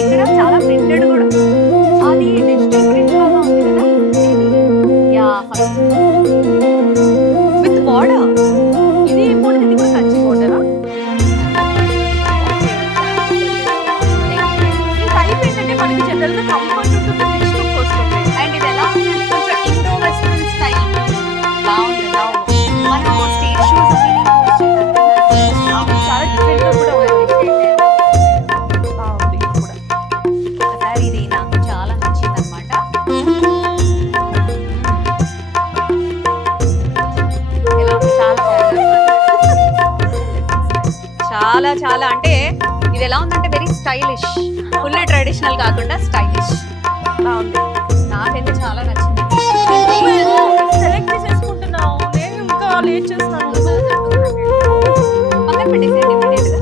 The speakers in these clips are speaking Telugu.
ఇక్కడ చాలా ప్రింటెడ్ కూడా. అది డిజిటల్ ప్రింట్ లాగా ఉంది కదా. Yeah first with border. ఇది ఇప్పుడు ఇది కూడా కంచి బార్డరా? ఈ టైప్ ఏంటంటే మనకి జనరల్ గా కంఫర్ట్ ఉంటుంది, రిచ్ లుక్ వస్తుంది. అండ్ ఇది ఎలా ఉందంటే కొంచెం ఇండో వెస్టర్న్ స్టైల్ బాగుంటుంది. మనం స్టేజ్ షూస్ అవి చాలా డిఫరెంట్ గా కూడా ఉంది. బాగుంది ఇది కూడా. ఒకసారి ఇది నాకు చాలా నచ్చింది అనమాట. చాలా చాలా అంటే ఇది ఎలా ఉందంటే వెరీ స్టైలిష్, ఫుల్ ట్రెడిషనల్ కాకుండా స్టైలిష్ బాగుంది. నాకైతే చాలా నచ్చింది. సెలెక్ట్ చేసుకుంటున్నావు, నేను ఇంకా లేట్ చేస్తాను. పక్కన పెట్టేసేయండి immediate గా.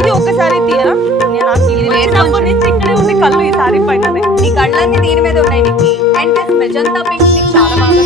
ఇది ఒకసారి తీయరా? నేను నాకు ఇది వచ్చినప్పటి నుంచి ఇక్కడే ఉంది కళ్ళు ఈ సారీ పైన. నీ కళ్ళన్నీ దీని మీద ఉన్నాయి నీకు. అండ్ దిస్ మెజంతా పింక్ నీకు చాలా బాగా